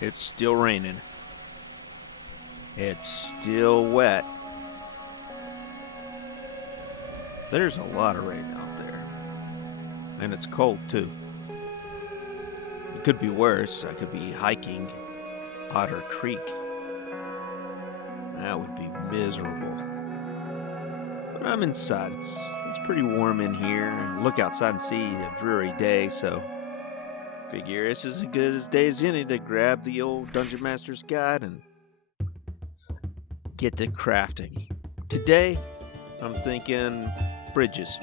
It's still raining. It's still wet. There's a lot of rain out there. And it's cold too. It could be worse. I could be hiking Otter Creek. That would be miserable. But I'm inside. It's pretty warm in here. And look outside and see a dreary day, so figure this is as good as day as any to grab the old Dungeon Master's Guide and get to crafting. Today, I'm thinking bridges.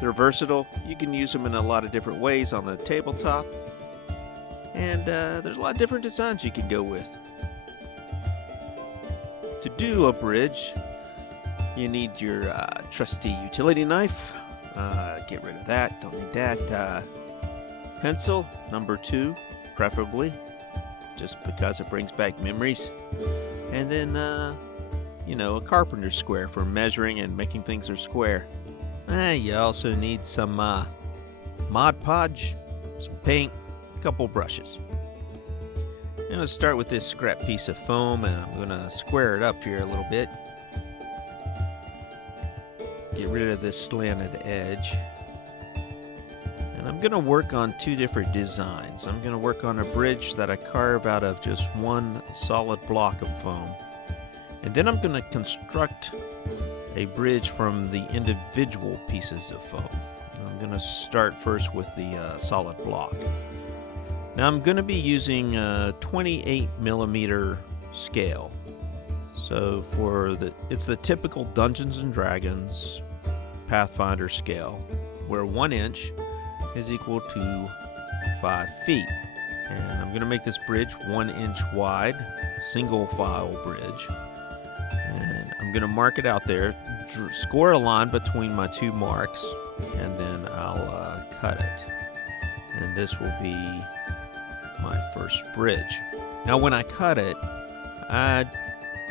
They're versatile. You can use them in a lot of different ways on the tabletop. And there's a lot of different designs you can go with. To do a bridge, you need your trusty utility knife. Get rid of that. Don't need that. Pencil, number 2, preferably, just because it brings back memories. And then, a carpenter's square for measuring and making things are square. You also need some Mod Podge, some paint, a couple brushes. I'm going to start with this scrap piece of foam, and I'm going to square it up here a little bit. Get rid of this slanted edge. And I'm going to work on 2 different designs. I'm going to work on a bridge that I carve out of just one solid block of foam. And then I'm going to construct a bridge from the individual pieces of foam. I'm going to start first with the solid block. Now I'm going to be using a 28 millimeter scale. So it's the typical Dungeons and Dragons Pathfinder scale, where 1 inch is equal to 5 feet. And I'm going to make this bridge 1 inch wide, single file bridge. And I'm going to mark it out there, score a line between my 2 marks, and then I'll cut it. And this will be my first bridge. Now when I cut it, I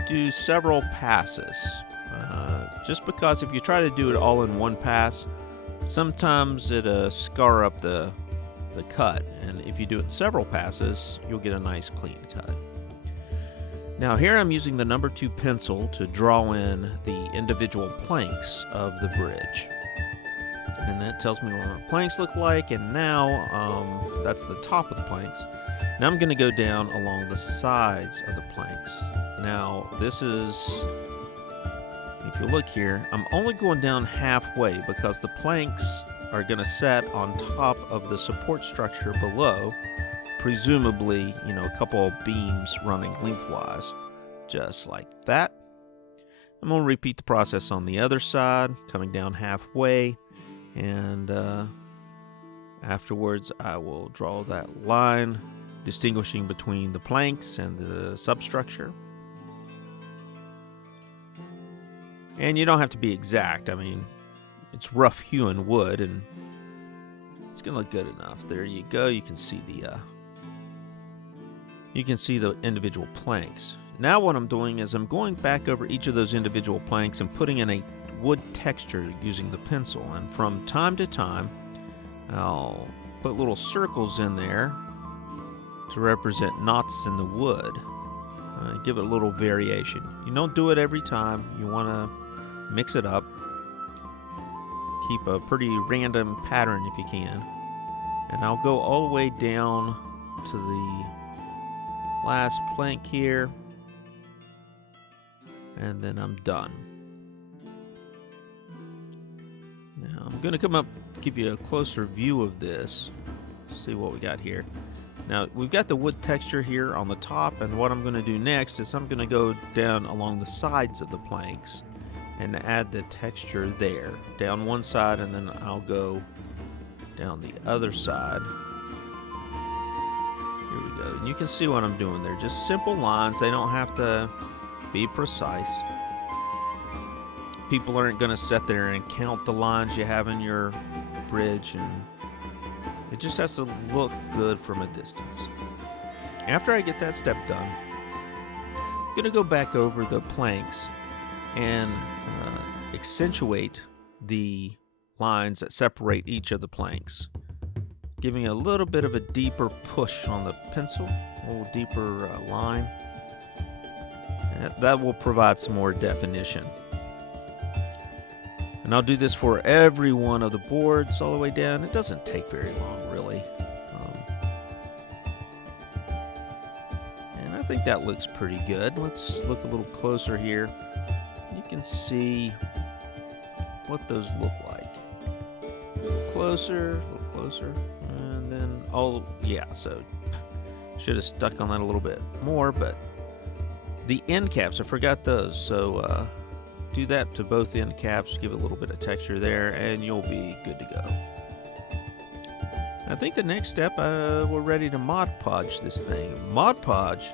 do several passes. Just because if you try to do it all in one pass, sometimes it'll scar up the cut. And if you do it in several passes, you'll get a nice clean cut. Now here I'm using the number 2 pencil to draw in the individual planks of the bridge. And that tells me what my planks look like, and now that's the top of the planks. Now I'm going to go down along the sides of the planks. Now this is, if you look here, I'm only going down halfway because the planks are going to set on top of the support structure below. Presumably, a couple of beams running lengthwise, just like that. I'm going to repeat the process on the other side, coming down halfway, and afterwards I will draw that line distinguishing between the planks and the substructure. And you don't have to be exact. I mean, it's rough hewn wood, and it's going to look good enough. There you go. You can see the individual planks. Now what I'm doing is I'm going back over each of those individual planks and putting in a wood texture using the pencil. And from time to time, I'll put little circles in there to represent knots in the wood. Give it a little variation. You don't do it every time. You want to mix it up. Keep a pretty random pattern if you can. And I'll go all the way down to the last plank here, and then I'm done. Now I'm going to come up, give you a closer view of this, see what we got here. Now we've got the wood texture here on the top, and what I'm going to do next is I'm going to go down along the sides of the planks and add the texture there, down one side, and then I'll go down the other side. Here we go. And you can see what I'm doing there. Just simple lines. They don't have to be precise. People aren't going to sit there and count the lines you have in your bridge, and it just has to look good from a distance. After I get that step done, I'm going to go back over the planks and accentuate the lines that separate each of the planks, giving a little bit of a deeper push on the pencil a little deeper line. That will provide some more definition. And I'll do this for every one of the boards all the way down. It doesn't take very long, really. And I think that looks pretty good. Let's look a little closer here. You can see what those look like. A little closer, and then, oh, yeah, so should have stuck on that a little bit more, but the end caps, I forgot those, so do that to both end caps, give it a little bit of texture there, and you'll be good to go. I think the next step, we're ready to Mod Podge this thing. Mod Podge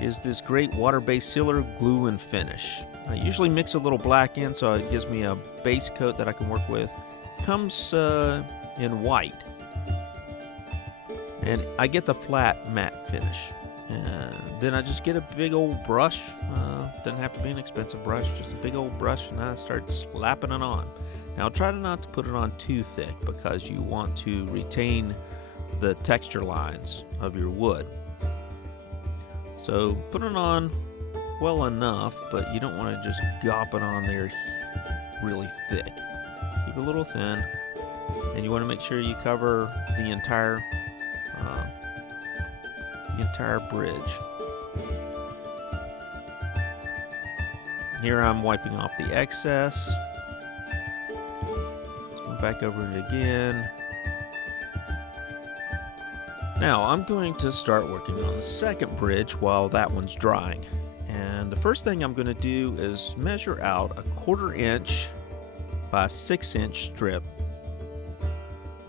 is this great water-based sealer, glue, and finish. I usually mix a little black in, so it gives me a base coat that I can work with. Comes in white, and I get the flat matte finish. And then I just get a big old brush. Doesn't have to be an expensive brush, just a big old brush, and I start slapping it on. Now try not to put it on too thick because you want to retain the texture lines of your wood. So put it on well enough, but you don't want to just gop it on there really thick. Keep it a little thin, and you want to make sure you cover the entire bridge. Here I'm wiping off the excess. Let's go back over it again. Now I'm going to start working on the second bridge while that one's drying. And the first thing I'm going to do is measure out a 1/4 inch by 6 inch strip.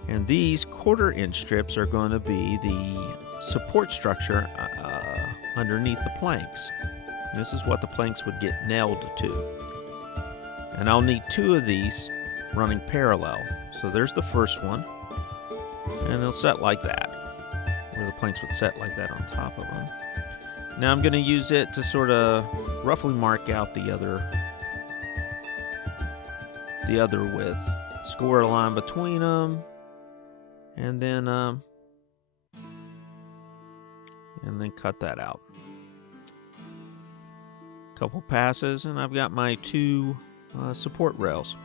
And these 1/4 inch strips are going to be the support structure underneath the planks. This is what the planks would get nailed to. And I'll need 2 of these running parallel. So there's the first one, and they'll set like that, where the planks would set like that on top of them. Now I'm going to use it to sort of roughly mark out the other width. Score a line between them, and then cut that out. Couple passes, and I've got my 2 support rails.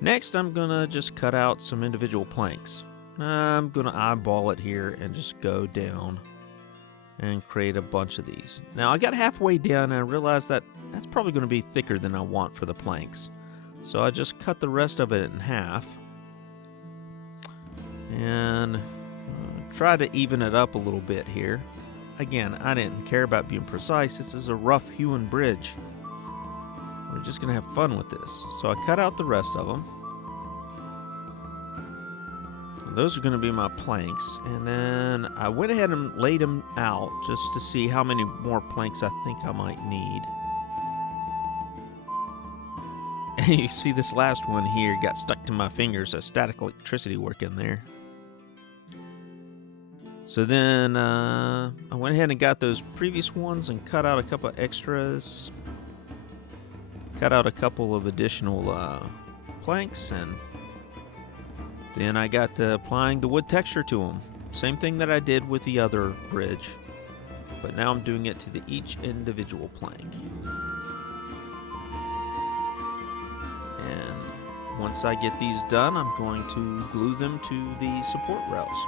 Next, I'm gonna just cut out some individual planks. I'm gonna eyeball it here and just go down and create a bunch of these. Now I got halfway down and I realized that that's probably going to be thicker than I want for the planks. So I just cut the rest of it in half and try to even it up a little bit here. Again, I didn't care about being precise. This is a rough hewn bridge. We're just going to have fun with this. So I cut out the rest of them. Those are going to be my planks, and then I went ahead and laid them out just to see how many more planks I think I might need. And you see this last one here got stuck to my fingers, a static electricity working there. So then I went ahead and got those previous ones and cut out a couple of extras, cut out a couple of additional planks, and then I got to applying the wood texture to them. Same thing that I did with the other bridge, but now I'm doing it to each individual plank. And once I get these done, I'm going to glue them to the support rails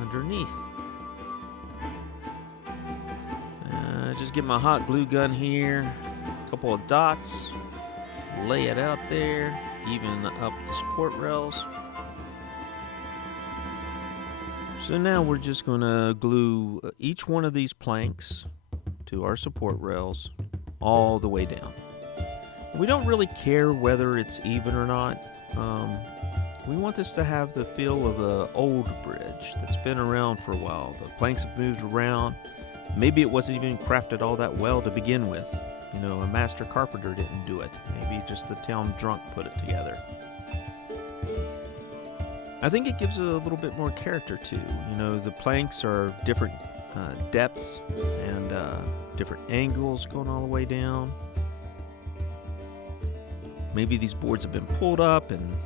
underneath. Just get my hot glue gun here, a couple of dots, lay it out there, even up the support rails. So now we're just going to glue each one of these planks to our support rails all the way down. We don't really care whether it's even or not. We want this to have the feel of an old bridge that's been around for a while. The planks have moved around. Maybe it wasn't even crafted all that well to begin with. You know, a master carpenter didn't do it. Maybe just the town drunk put it together. I think it gives it a little bit more character too. You know, the planks are different depths and different angles going all the way down. Maybe these boards have been pulled up and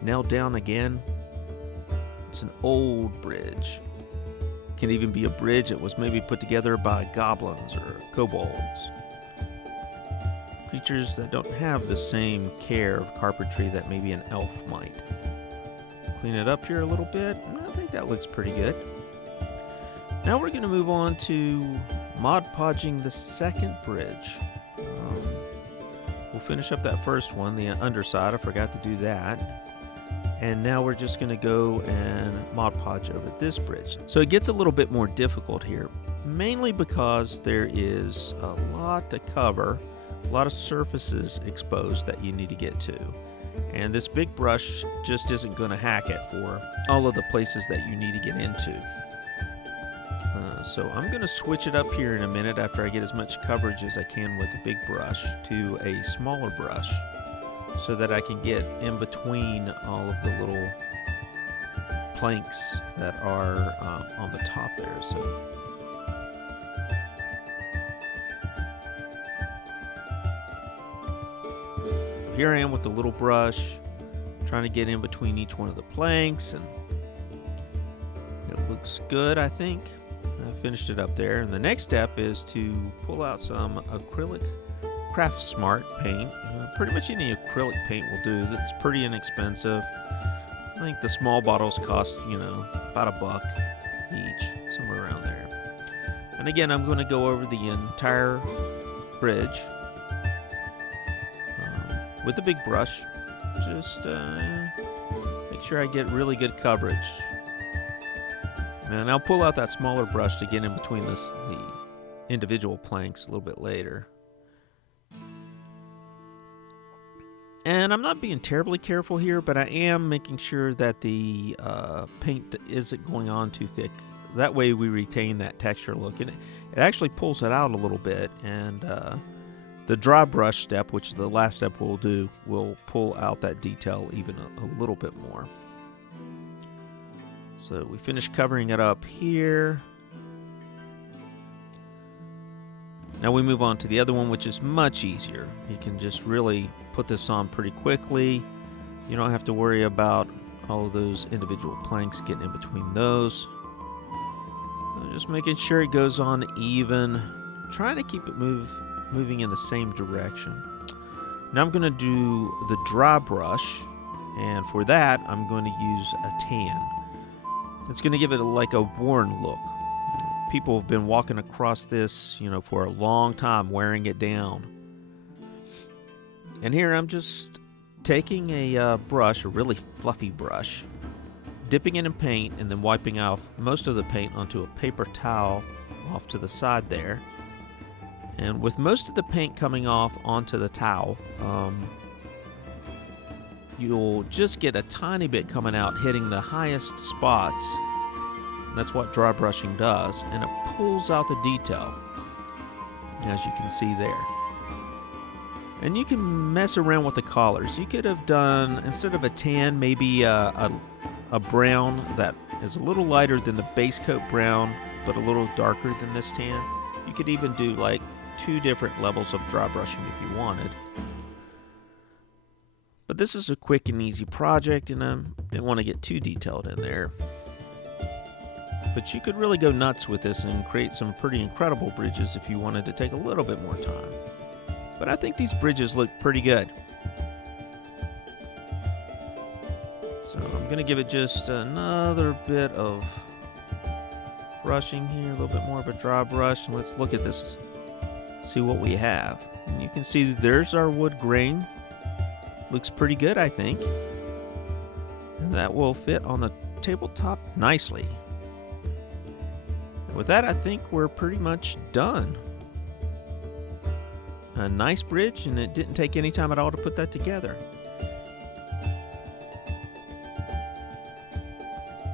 nailed down again. It's an old bridge. can even be a bridge that was maybe put together by goblins or kobolds. Creatures that don't have the same care of carpentry that maybe an elf might. Clean it up here a little bit. I think that looks pretty good. Now we're going to move on to Mod Podging the second bridge. We'll finish up that first one, the underside. I forgot to do that. And now we're just going to go and Mod Podge over this bridge. So it gets a little bit more difficult here, mainly because there is a lot to cover, a lot of surfaces exposed that you need to get to. And this big brush just isn't going to hack it for all of the places that you need to get into. So I'm going to switch it up here in a minute after I get as much coverage as I can with the big brush to a smaller brush so that I can get in between all of the little planks that are on the top there. So here I am with the little brush trying to get in between each one of the planks, and it looks good, I think. I finished it up there, and the next step is to pull out some acrylic Craft Smart paint. Pretty much any acrylic paint will do. That's pretty inexpensive. I think the small bottles cost, about $1 each, somewhere around there. And again, I'm going to go over the entire bridge with a big brush. Just make sure I get really good coverage. And I'll pull out that smaller brush to get in between the individual planks a little bit later. And I'm not being terribly careful here, but I am making sure that the paint isn't going on too thick. That way we retain that texture look. And it actually pulls it out a little bit. And the dry brush step, which is the last step we'll do, will pull out that detail even a little bit more. So we finished covering it up here. Now we move on to the other one, which is much easier. You can just really put this on pretty quickly. You don't have to worry about all of those individual planks getting in between those. Just making sure it goes on even, trying to keep it moving in the same direction. Now I'm going to do the dry brush, and for that I'm going to use a tan. It's going to give it like a worn look. People have been walking across this, for a long time, wearing it down. And here I'm just taking a brush, a really fluffy brush, dipping it in paint, and then wiping off most of the paint onto a paper towel off to the side there. And with most of the paint coming off onto the towel, you'll just get a tiny bit coming out, hitting the highest spots. And that's what dry brushing does, and it pulls out the detail, as you can see there. And you can mess around with the colors. You could have done, instead of a tan, maybe a brown that is a little lighter than the base coat brown, but a little darker than this tan. You could even do like 2 different levels of dry brushing if you wanted. But this is a quick and easy project, and I didn't want to get too detailed in there. But you could really go nuts with this and create some pretty incredible bridges if you wanted to take a little bit more time. But I think these bridges look pretty good. So I'm going to give it just another bit of brushing here, a little bit more of a dry brush, and let's look at this, see what we have. And you can see there's our wood grain. Looks pretty good, I think. And that will fit on the tabletop nicely. With that, I think we're pretty much done. A nice bridge, and it didn't take any time at all to put that together.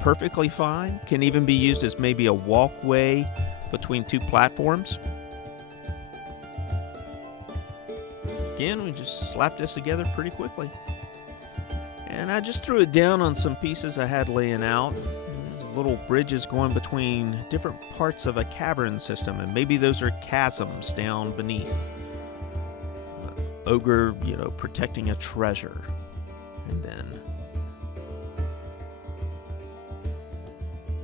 Perfectly fine. Can even be used as maybe a walkway between 2 platforms. Again, we just slapped this together pretty quickly. And I just threw it down on some pieces I had laying out. Little bridges going between different parts of a cavern system, and maybe those are chasms down beneath. Ogre, protecting a treasure. And then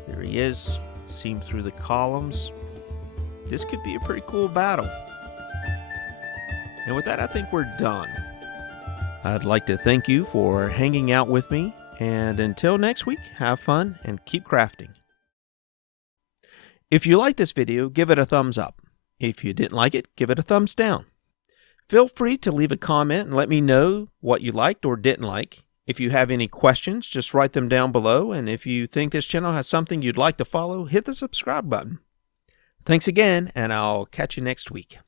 there he is, seam through the columns. This could be a pretty cool battle. And with that, I think we're done. I'd like to thank you for hanging out with me, and until next week, have fun and keep crafting. If you like this video, give it a thumbs up. If you didn't like it, give it a thumbs down. Feel free to leave a comment and let me know what you liked or didn't like. If you have any questions, just write them down below, and if you think this channel has something you'd like to follow, hit the subscribe button. Thanks again, and I'll catch you next week.